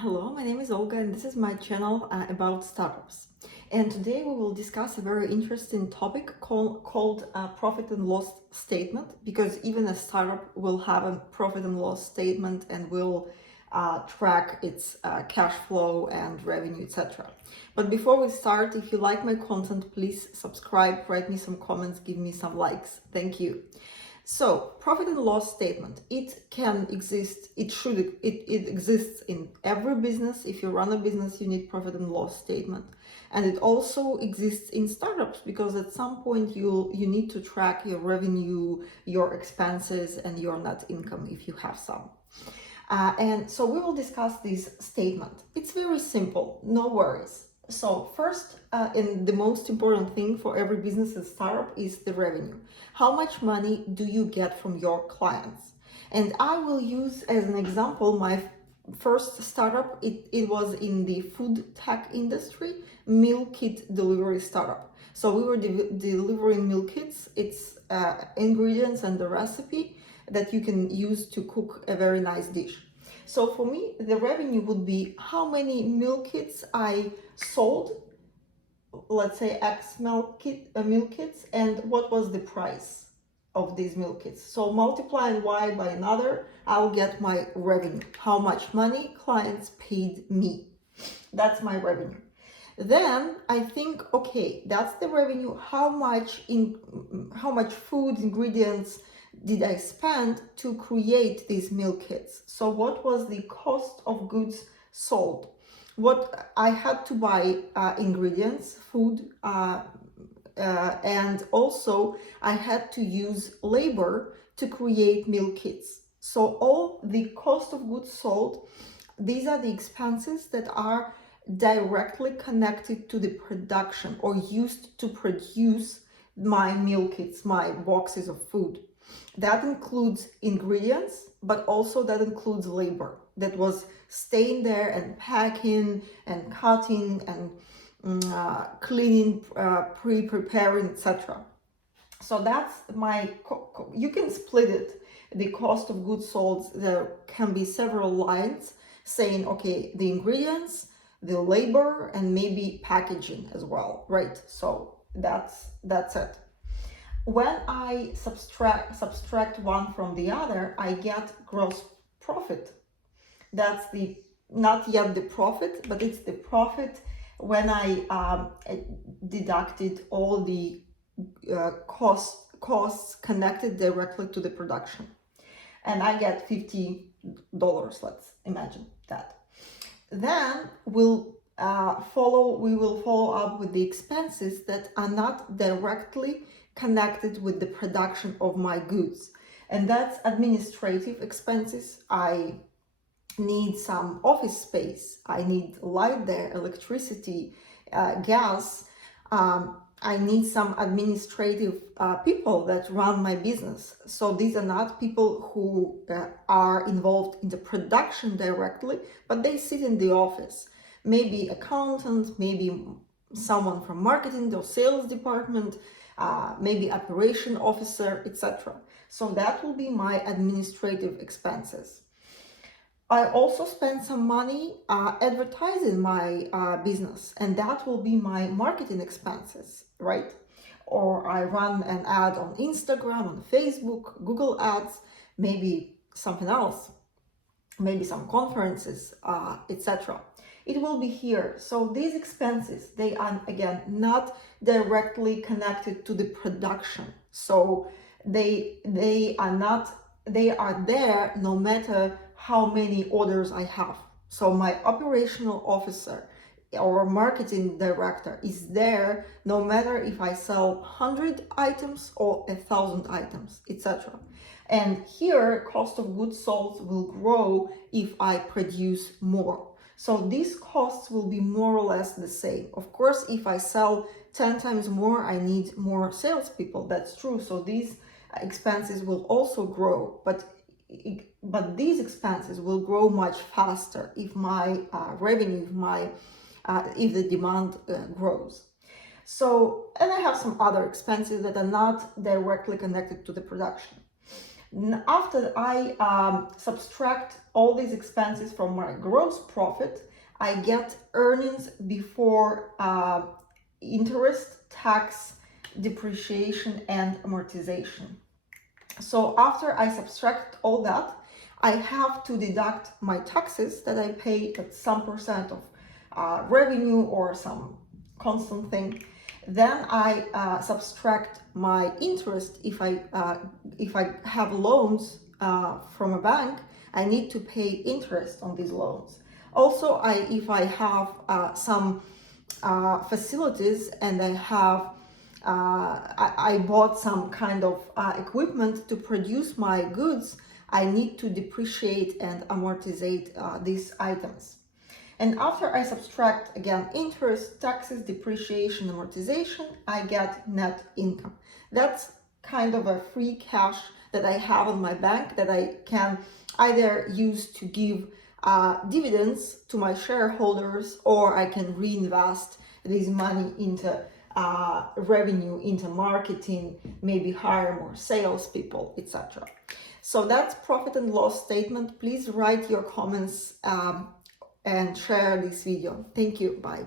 Hello, my name is Olga and this is my channel about startups. And today we will discuss a very interesting topic called profit and loss statement, because even a startup will have a profit and loss statement and will track its cash flow and revenue, etc. But before we start, if you like my content, please subscribe, write me some comments, give me some likes. Thank you. So, profit and loss statement, it can exist, it exists in every business. If you run a business, you need profit and loss statement. And it also exists in startups because at some point you need to track your revenue, your expenses, and your net income if you have some. And so we will discuss this statement. It's very simple, no worries. So first, and the most important thing for every business and startup is the revenue. How much money do you get from your clients? And I will use as an example my first startup. It was in the food tech industry, meal kit delivery startup. So we were delivering meal kits, its ingredients and the recipe that you can use to cook a very nice dish. So for me, the revenue would be how many meal kits I sold, let's say X meal kits, and what was the price of these meal kits. So multiplying Y by another, I'll get my revenue. How much money clients paid me. That's my revenue. Then I think, okay, that's the revenue. How much food, ingredients did I spend to create these meal kits? So what was the cost of goods sold? What I had to buy ingredients, food, and also I had to use labor to create meal kits. So all the cost of goods sold, these are the expenses that are directly connected to the production or used to produce my meal kits, my boxes of food. That includes ingredients, but also that includes labor that was staying there and packing and cutting and cleaning, preparing, etc. So that's my, you can split it, the cost of goods sold. There can be several lines saying, okay, the ingredients, the labor, and maybe packaging as well, right? So that's it. When I subtract one from the other, I get gross profit. That's the, not yet the profit, but it's the profit when I deducted all the costs connected directly to the production. And I get $50, let's imagine that. Then we will follow up with the expenses that are not directly connected with the production of my goods. And that's administrative expenses. I need some office space. I need light there, electricity, gas. I need some administrative people that run my business. So these are not people who are involved in the production directly, but they sit in the office. Maybe accountant, maybe someone from marketing or sales department, maybe operation officer, etc. So that will be my administrative expenses. I also spend some money advertising my business, and that will be my marketing expenses, right? Or I run an ad on Instagram, on Facebook, Google Ads, maybe something else, maybe some conferences, etc. It will be here. So these expenses, they are again not directly connected to the production. So they are there no matter how many orders I have. So my operational officer or marketing director is there no matter if I sell 100 items or 1,000 items, etc. And here, cost of goods sold will grow if I produce more. So these costs will be more or less the same. Of course, if I sell 10 times more, I need more salespeople. That's true. So these expenses will also grow, but these expenses will grow much faster if my revenue, if the demand grows. So, and I have some other expenses that are not directly connected to the production. After I subtract all these expenses from my gross profit, I get earnings before interest, tax, depreciation, and amortization. So after I subtract all that, I have to deduct my taxes that I pay at some percent of revenue or some constant thing. Then I subtract my interest. If I have loans from a bank, I need to pay interest on these loans. Also, if I have some facilities and I have I bought some kind of equipment to produce my goods, I need to depreciate and amortize these items. And after I subtract again interest, taxes, depreciation, amortization, I get net income. That's kind of a free cash that I have in my bank that I can either use to give dividends to my shareholders, or I can reinvest this money into revenue, into marketing, maybe hire more salespeople, etc. So that's profit and loss statement. Please write your comments and share this video. Thank you. Bye.